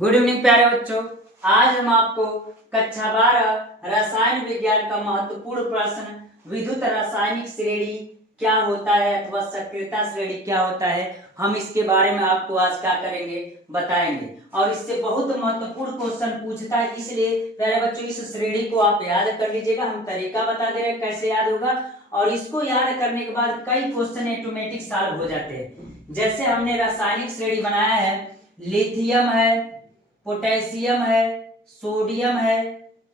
Good evening प्यारे बच्चों। आज हम आपको कक्षा 12 रसायन विज्ञान का महत्वपूर्ण प्रश्न विद्युत रासायनिक श्रेणी क्या होता है अथवा सक्रियता श्रेणी क्या होता है, हम इसके बारे में आपको आज क्या करेंगे बताएंगे। और इससे बहुत महत्वपूर्ण क्वेश्चन पूछता है, इसलिए प्यारे बच्चों इस श्रेणी को आप याद कर लीजिएगा। हम तरीका बता दे रहे हैं कैसे याद होगा, और इसको याद करने के बाद कई क्वेश्चन ऑटोमेटिक सॉल्व हो जाते हैं। जैसे हमने रासायनिक श्रेणी बनाया है, लिथियम है, पोटेशियम है, सोडियम है,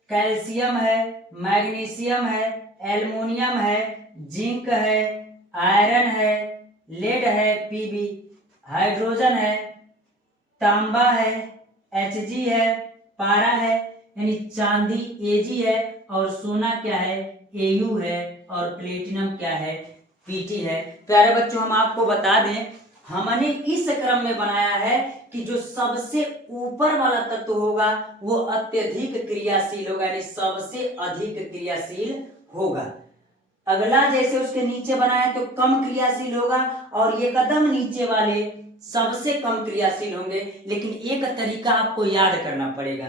कैल्शियम है, मैग्नीशियम है, एल्युमिनियम है, जिंक है, आयरन है, लेड है, पीबी, हाइड्रोजन है, तांबा है, Hg है, पारा है यानी चांदी Ag है, और सोना क्या है Au है, और प्लेटिनम क्या है Pt है। प्यारे बच्चों हम आपको बता दें, हमने इस क्रम में बनाया है कि जो सबसे ऊपर वाला तत्व होगा वो अत्यधिक क्रियाशील होगा, यानी सबसे अधिक क्रियाशील होगा। अगला जैसे उसके नीचे बनाया तो कम क्रियाशील होगा, और ये कदम नीचे वाले सबसे कम क्रियाशील होंगे। लेकिन एक तरीका आपको याद करना पड़ेगा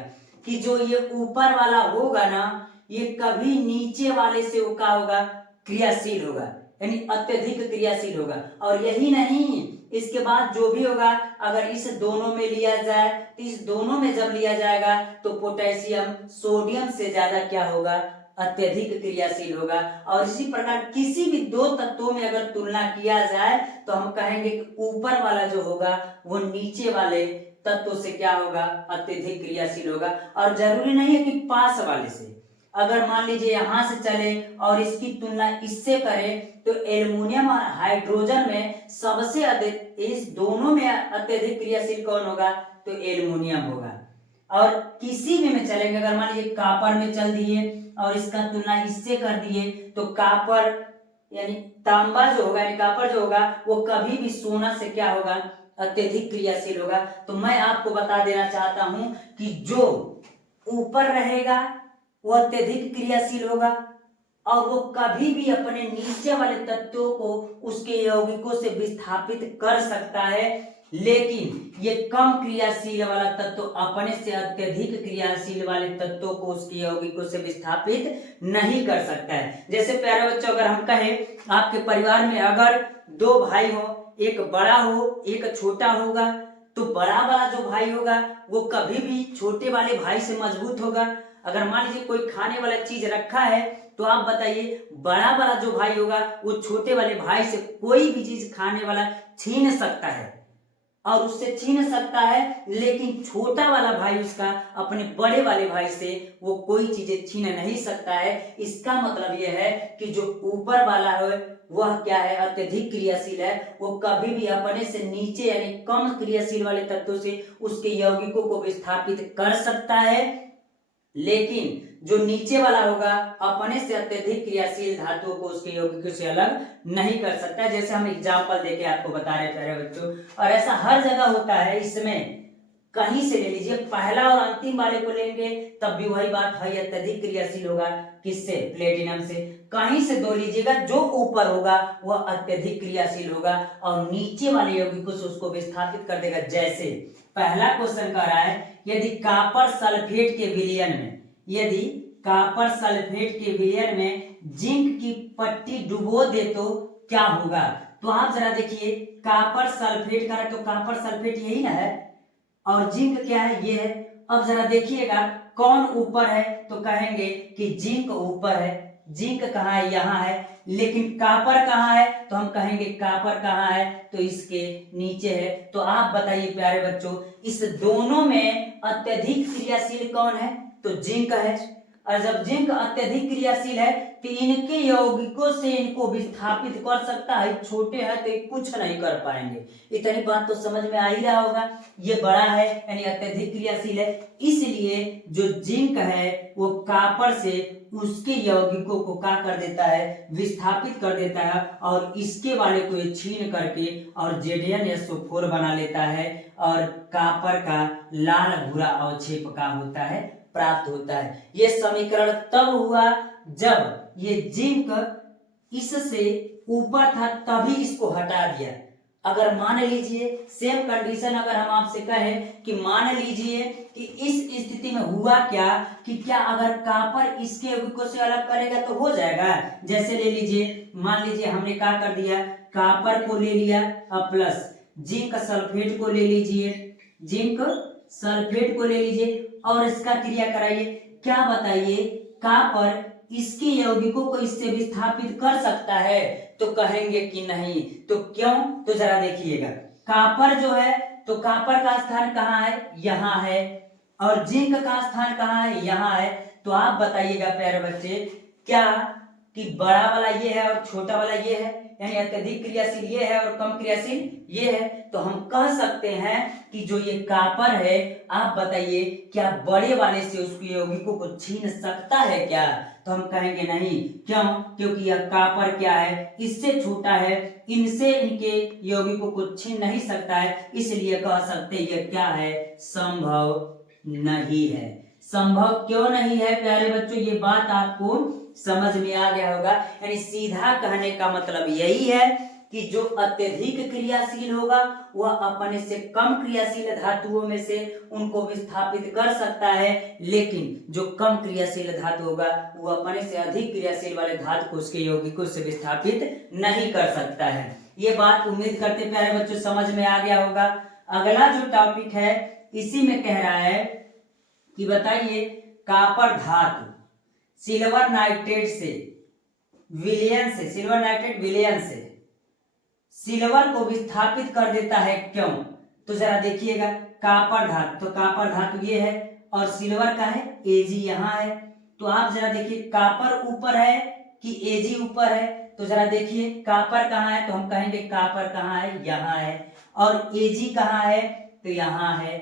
कि जो ये ऊपर वाला होगा ना, ये कभी नीचे वाले से वो क्या होगा, क्रियाशील होगा, यानी अत्यधिक क्रियाशील होगा। और यही नहीं, इसके बाद जो भी होगा अगर इस दोनों में लिया जाए तो इस दोनों में जब लिया जाएगा तो पोटेशियम सोडियम से ज्यादा क्या होगा, अत्यधिक क्रियाशील होगा। और इसी प्रकार किसी भी दो तत्वों में अगर तुलना किया जाए तो हम कहेंगे कि ऊपर वाला जो होगा वो नीचे वाले तत्व से क्या होगा, अत्यधिक क्रियाशील होगा। और जरूरी नहीं है कि पास वाले से, अगर मान लीजिए यहां से चले और इसकी तुलना इससे करें तो एल्युमिनियम और हाइड्रोजन में सबसे अधिक, इस दोनों में अत्यधिक क्रियाशील कौन होगा, तो एल्युमिनियम होगा। और किसी भी में चलेंगे, अगर मान लीजिए कॉपर में चल दिए और इसका तुलना इससे कर दिए तो कॉपर यानी तांबा जो होगा, यानी कॉपर जो होगा वो कभी भी सोना से क्या होगा, अत्यधिक क्रियाशील होगा। तो मैं आपको बता देना चाहता हूं कि जो ऊपर रहेगा वो अत्यधिक क्रियाशील होगा, और वो कभी भी अपने नीचे वाले तत्वों को उसके यौगिकों से विस्थापित कर सकता है। लेकिन ये कम क्रियाशील वाला तत्व अपने से अत्यधिक क्रियाशील वाले तत्वों को उसके यौगिकों से विस्थापित नहीं कर सकता है। जैसे प्यारे बच्चों, अगर हम कहें आपके परिवार में अगर दो भाई हो, एक बड़ा हो एक छोटा होगा, तो बड़ा वाला जो भाई होगा वो कभी भी छोटे वाले भाई से मजबूत होगा। अगर मान लीजिए कोई खाने वाला चीज रखा है तो आप बताइए बड़ा वाला जो भाई होगा वो छोटे वाले भाई से कोई भी चीज खाने वाला छीन सकता है और उससे छीन सकता है, लेकिन छोटा वाला भाई उसका अपने बड़े वाले भाई से वो कोई चीजें छीन नहीं सकता है। इसका मतलब यह है कि जो ऊपर वाला है वह क्या है, अत्यधिक क्रियाशील है, वो कभी भी अपने से नीचे यानी कम क्रियाशील वाले तत्वों से उसके यौगिकों को विस्थापित कर सकता है। लेकिन जो नीचे वाला होगा अपने से अत्यधिक क्रियाशील धातुओं को उसके यौगिकों से अलग नहीं कर सकता है। जैसे हम एग्जांपल देके आपको बता रहे प्यारे बच्चों, और ऐसा हर जगह होता है। इसमें कहीं से ले लीजिए, पहला और अंतिम वाले को लेंगे तब भी वही बात है, अत्यधिक क्रियाशील होगा किससे, प्लेटिनम से। कहीं से दो लीजिएगा, जो ऊपर होगा वह अत्यधिक क्रियाशील होगा और नीचे वाले यौगिकों से उसको विस्थापित कर देगा। जैसे पहला क्वेश्चन कह रहा है, यदि कॉपर सल्फेट के विलयन में, यदि कॉपर सल्फेट के विलयन में जिंक की पट्टी डुबो दे तो क्या होगा। तो आप जरा देखिए, कॉपर सल्फेट का, तो कॉपर सल्फेट यही ना है, और जिंक क्या है, ये है। अब जरा देखिएगा कौन ऊपर है, तो कहेंगे कि जिंक ऊपर है। जिंक कहाँ है, यहाँ है। लेकिन कॉपर कहाँ है, तो हम कहेंगे कॉपर कहाँ है, तो इसके नीचे है। तो आप बताइए प्यारे बच्चों, इस दोनों में अत्यधिक क्रियाशील कौन है, तो जिंक है। और जब जिंक अत्यधिक क्रियाशील है तो इनके यौगिकों से इनको विस्थापित कर सकता है। छोटे हैं तो कुछ नहीं कर पाएंगे। इतनी बात तो समझ में आ ही रहा होगा। ये बड़ा है यानी अत्यधिक क्रियाशील है, इसलिए जो जिंक है वो कॉपर से उसके यौगिकों को क्या कर देता है, विस्थापित कर देता है, और इसके वाले को छीन करके और Zn बना लेता है, और कॉपर का लाल भूरा अवक्षेप का होता है, प्राप्त होता है। ये समीकरण तब हुआ जब ये जिंक इससे ऊपर था, तभी इसको हटा दिया। अगर मान लीजिए सेम कंडीशन अगर हम आपसे कहें कि मान लीजिए कि इस स्थिति में हुआ क्या कि क्या अगर कॉपर इसके यौगिकों से अलग करेगा तो हो जाएगा। जैसे ले लीजिए, मान लीजिए हमने क्या कर दिया, कॉपर को ले लिया और प्लस जिंक सल्फेट को ले लीजिए, जिंक सल्फेट को ले लीजिए और इसका क्रिया कराइए। क्या बताइए, कॉपर इसके यौगिकों को इससे विस्थापित कर सकता है? तो कहेंगे कि नहीं। तो क्यों? तो जरा देखिएगा, कॉपर जो है तो कॉपर का स्थान कहाँ है? यहाँ है। और जिंक का स्थान कहाँ है? यहाँ है। तो आप बताइएगा प्यारे बच्चे, क्या कि बड़ा वाला ये है और छोटा वाला ये है, यानी अत्यधिक क्रियाशील ये है और कम क्रियाशील ये है। तो हम कह सकते हैं कि जो ये कॉपर है, आप बताइए क्या बड़े वाले से उसके यौगिकों को छीन सकता है क्या? तो हम कहेंगे नहीं। क्यों? क्योंकि यह कॉपर क्या है, इससे छोटा है, इनसे इनके यौगिकों को छीन नहीं सकता है, इसलिए कह सकते हैं यह क्या है, संभव नहीं है। संभव क्यों नहीं है प्यारे बच्चों, ये बात आपको समझ में आ गया होगा। यानी सीधा कहने का मतलब यही है कि जो अत्यधिक क्रियाशील होगा वह अपने से कम क्रियाशील धातुओं में से उनको विस्थापित कर सकता है, लेकिन जो कम क्रियाशील धातु होगा वह अपने से अधिक क्रियाशील वाले धातु को उसके यौगिकों से विस्थापित नहीं कर सकता है। ये बात उम्मीद करते प्यारे बच्चों समझ में आ गया होगा। अगला जो टॉपिक है इसी में कह रहा है कि बताइए, कॉपर धातु सिल्वर नाइट्रेट से विलयन से, सिल्वर नाइट्रेट विलयन से सिल्वर को विस्थापित कर देता है, क्यों? तो जरा देखिएगा, कॉपर धातु, तो कॉपर धातु ये है और सिल्वर का है Ag यहाँ है। तो आप जरा देखिए, कॉपर ऊपर है कि Ag ऊपर है? तो जरा देखिए, कॉपर कहाँ है? तो हम कहेंगे कॉपर कहाँ है, यहाँ है। और Ag कहाँ है? तो यहाँ है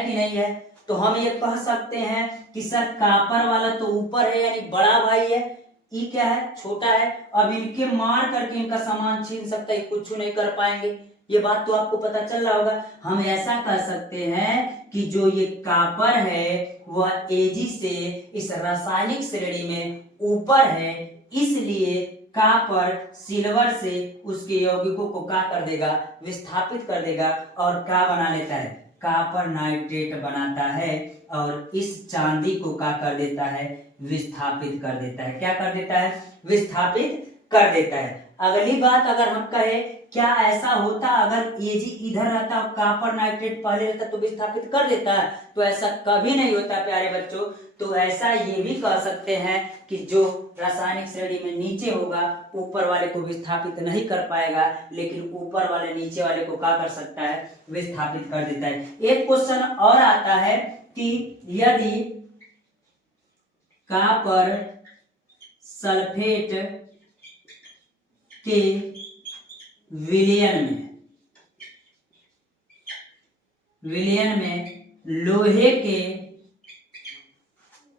कि नहीं है? तो हम ये कह सकते हैं कि सर कॉपर वाला तो ऊपर है यानी बड़ा भाई है, ई क्या है, छोटा है। अब इनके मार करके इनका सामान छीन सकता है, कुछ नहीं कर पाएंगे। ये बात तो आपको पता चल रहा होगा। हम ऐसा कह सकते हैं कि जो ये कॉपर है वह Ag से इस रासायनिक श्रेणी में ऊपर है, इसलिए कॉपर सिल्वर से उसके यौगिकों को क्या कर देगा, विस्थापित कर देगा और क्या बना लेता है, कॉपर नाइट्रेट बनाता है और इस चांदी को क्या कर देता है, विस्थापित कर देता है। क्या कर देता है? विस्थापित कर देता है। अगली बात अगर हम कहें, क्या ऐसा होता अगर Ag इधर रहता और कॉपर नाइट्रेट पहले रहता तो विस्थापित कर देता है? तो ऐसा कभी नहीं होता प्यारे बच्चों। तो ऐसा ये भी कह सकते हैं कि जो रासायनिक श्रेणी में नीचे होगा ऊपर वाले को विस्थापित नहीं कर पाएगा, लेकिन ऊपर वाले नीचे वाले को क्या कर सकता है, विस्थापित कर देता है। एक क्वेश्चन और आता है कि यदि कॉपर सल्फेट के विलयन में लोहे के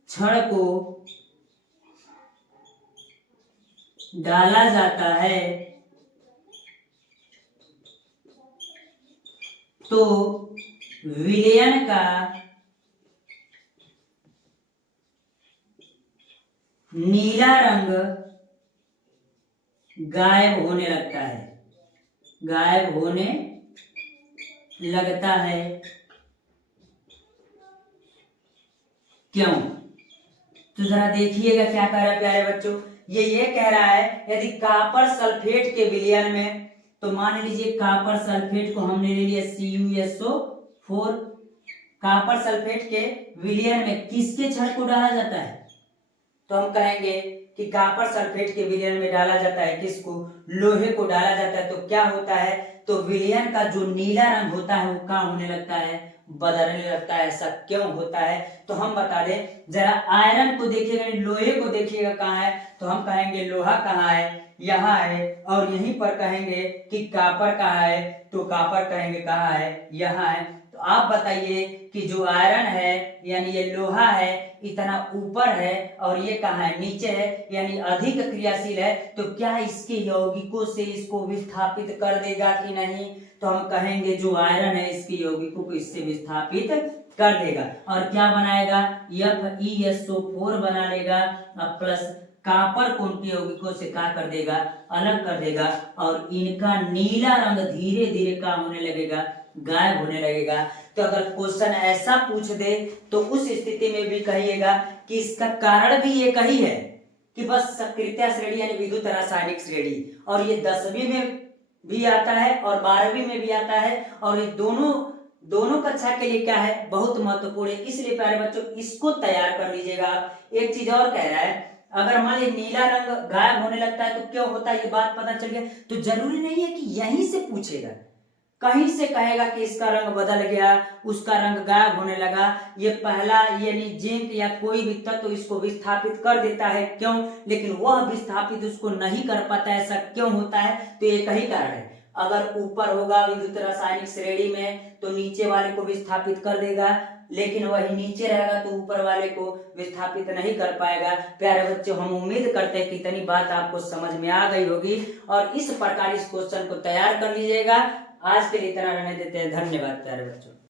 छड़ को डाला जाता है तो विलयन का नीला रंग गायब होने लगता है, गायब होने लगता है, क्यों? तो जरा देखिएगा क्या कह रहा है प्यारे बच्चों, ये कह रहा है यदि कॉपर सल्फेट के विलयन में, तो मान लीजिए कॉपर सल्फेट को हमने ले लिया CuSO4, कॉपर सल्फेट के विलयन में किसके छड़ को डाला जाता है? तो हम कहेंगे कि कॉपर सल्फेट के विलयन में डाला जाता है किसको, लोहे को डाला जाता है। तो क्या होता है, तो विलयन का जो नीला रंग होता है वो क्या होने लगता है, बदलने लगता है। ऐसा क्यों होता है? तो हम बता दें, जरा आयरन को देखिएगा, लोहे को देखिएगा कहाँ है, तो हम कहेंगे लोहा कहाँ है, यहाँ है। और यहीं पर कहेंगे कि कॉपर कहाँ है, तो कॉपर कहेंगे कहाँ है, यहाँ है। तो आप बताइए कि जो आयरन है यानी ये लोहा है इतना ऊपर है और ये कहाँ है, नीचे है, यानी अधिक क्रियाशील है, तो क्या इसके यौगिकों से इसको विस्थापित कर देगा कि नहीं? तो हम कहेंगे जो आयरन है इसके यौगिकों को इससे विस्थापित कर देगा और क्या बनाएगा, FeSO4 बना लेगा प्लस कॉपर को उनके यौगिकों से क्या कर देगा, अलग कर देगा, और इनका नीला रंग धीरे धीरे क्या होने लगेगा, गायब होने लगेगा। तो अगर क्वेश्चन ऐसा पूछ दे तो उस स्थिति में भी कहिएगा कि इसका कारण भी एक ही है कि बस सक्रियता श्रेणी यानी विद्युत रासायनिक श्रेणी, और ये 10वीं में भी आता है और 12वीं में भी आता है, और ये दोनों कक्षा के लिए क्या है, बहुत महत्वपूर्ण है। इसलिए प्यारे बच्चों इसको तैयार कर लीजिएगा। एक चीज और कह रहा है, अगर मान लीजिए नीला रंग गायब होने लगता है तो क्यों होता है, ये बात पता चल गया। तो जरूरी नहीं है कि यहीं से पूछेगा, कहीं से कहेगा कि इसका रंग बदल गया, उसका रंग गायब होने लगा, ये पहला यानी जिंक या कोई भी तत्व तो इसको विस्थापित कर देता है, क्यों, लेकिन वह विस्थापित उसको नहीं कर पाता, ऐसा क्यों होता है, तो एक ही कारण है। अगर ऊपर होगा विद्युत रासायनिक श्रेणी में तो नीचे वाले को विस्थापित कर देगा, लेकिन वही नीचे रहेगा तो ऊपर वाले को विस्थापित नहीं कर पाएगा। प्यारे बच्चों हम उम्मीद करते हैं कि इतनी बात आपको समझ में आ गई होगी, और इस प्रकार इस क्वेश्चन को तैयार कर लीजिएगा। आज के लिए इतना रहने देते हैं। धन्यवाद प्यारे बच्चों।